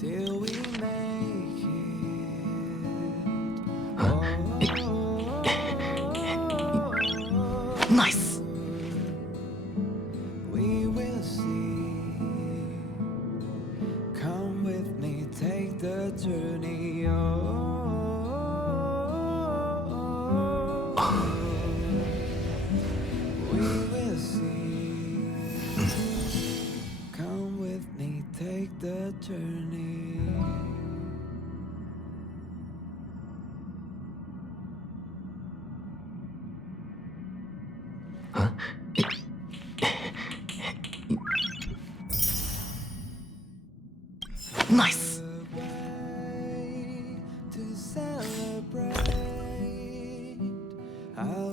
till we make it. Nice. We will see. Come with me, take the journey. We will see. Come with me, take the journey. Nice. To celebrate our